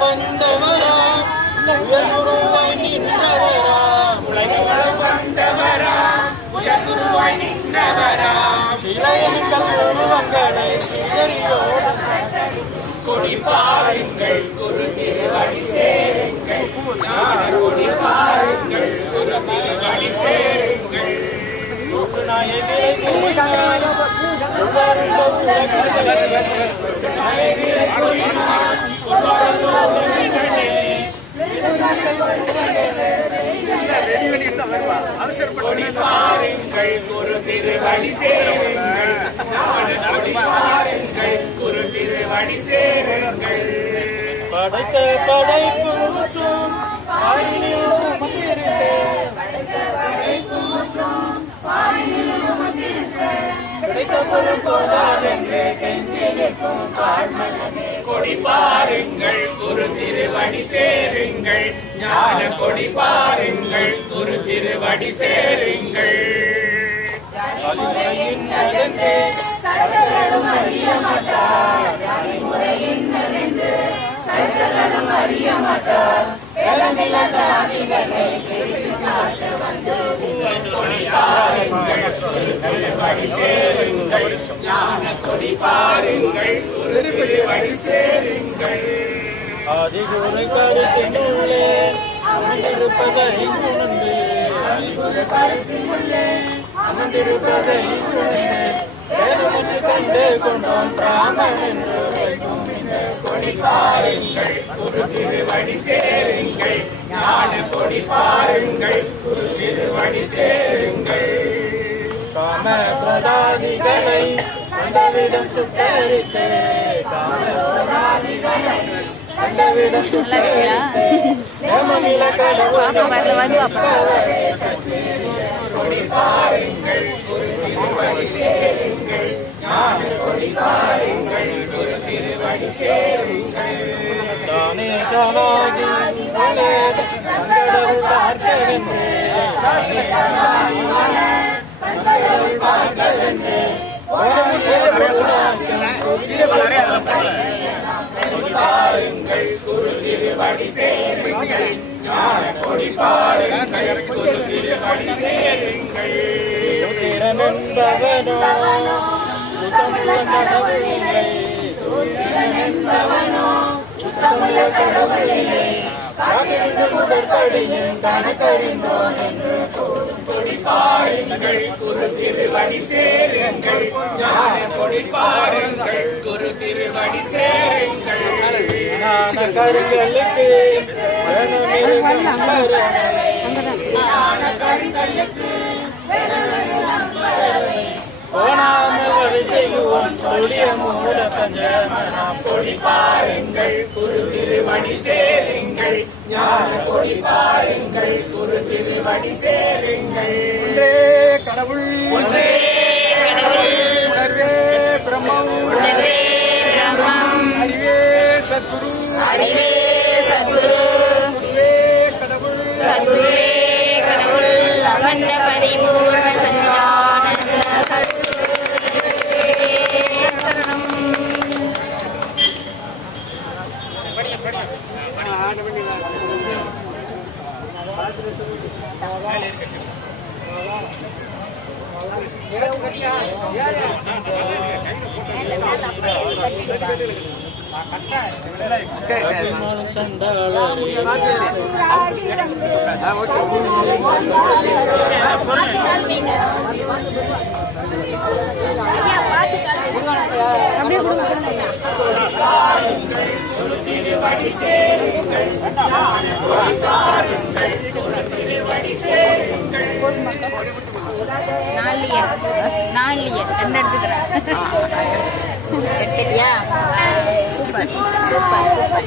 வந்தவராம் உயர்குருவாய் நின்றவராம் உயர்குருவாய் நின்றவராம் சிலையனுக்கள் உருவங்களை சிதறியோடு கொடி பாருங்கள் குரு திருவடி சேருங்கள் ஞான கொடி பாருங்கள் குரு திருவடி சேருங்கள் கொடி பாருங்கள் குரு திருவடி சேருங்கள் ஞான கொடி பாருங்கள் குரு திருவடி சேருங்கள் படைத்த படைப்புற்றும் கொடி பாருங்கள் குரு திருவடி சேருங்கள் ஞான கொடி பாருங்கள் குரு திருவடி சேருங்கள் திருவடி சேருங்கள் ஞான கொடி பாருங்கள் குரு திருவடி சேருங்கள் ஆதிகுரு கருத்தினுள்ளே அமர்ந்திருப்பதை உணர்ந்து அமர்ந்திருப்பதை கண்டு கொண்டோம் பிராமணன் என்று கொடி பாருங்கள் குரு திருவடி சேருங்கள் ஞான கொடி பாருங்கள் குரு திருவடி சேருங்கள் காம பிரதாதிகளை கண்டவிடம் சுட்டரித்து காம பிரதாதிகளை கண்டவிடம் சுட்டரித்து ஏமமில கடவுள் கொடி பாருங்கள் குரு திருவடி சேருங்கள் ஞான கொடி பாருங்கள் குரு திருவடி சேருங்கள் தானே தானாகி கடவுள் பார்க்கவென்று கொடி பாருங்கள் குரு திருவடி சேருங்கள் ஞான கொடி பாருங்கள் குரு திருவடி சேருங்கள் திறனென்பவனோ சுத்தமுள்ள கடவுளில்லை சுத்தமுள்ள கடவுளில்லை முதற்படியும் கணக்கறிந்தோன் என்று கொடி பாருங்கள் குரு திருவடி சேருங்கள் ஞான கொடி பாருங்கள் குரு திருவடி சேருங்கள் கருங்களுக்கு போனாமல் செய்வோம் தொழிய மூல பஞ்சமனாம் கொடி பாருங்கள் குரு திருவடி சேருங்கள் ஞான கொடி பாருங்கள் குரு திருவடி சேருங்கள் ஒன்றே கடவுள் ஒன்றே கடவுள் உணர்வே பிரம்மம் உணர்வே பிரம்மம் அறிவே சத்குரு அறிவே சத்குரு குருவே கடவுள் சத்குருவே கடவுள் அகண்ட பரிபூர்ண சஞ்ஞானந்த சத்குருவே சரணம். குரு திருவடி சேருங்கள் ஞான கொடி பாருங்கள் குரு திருவடி சேருங்கள் நாளிய ரெண்டு எடுத்துக்கிறேன். எடுத்துட்டியா? Super super super.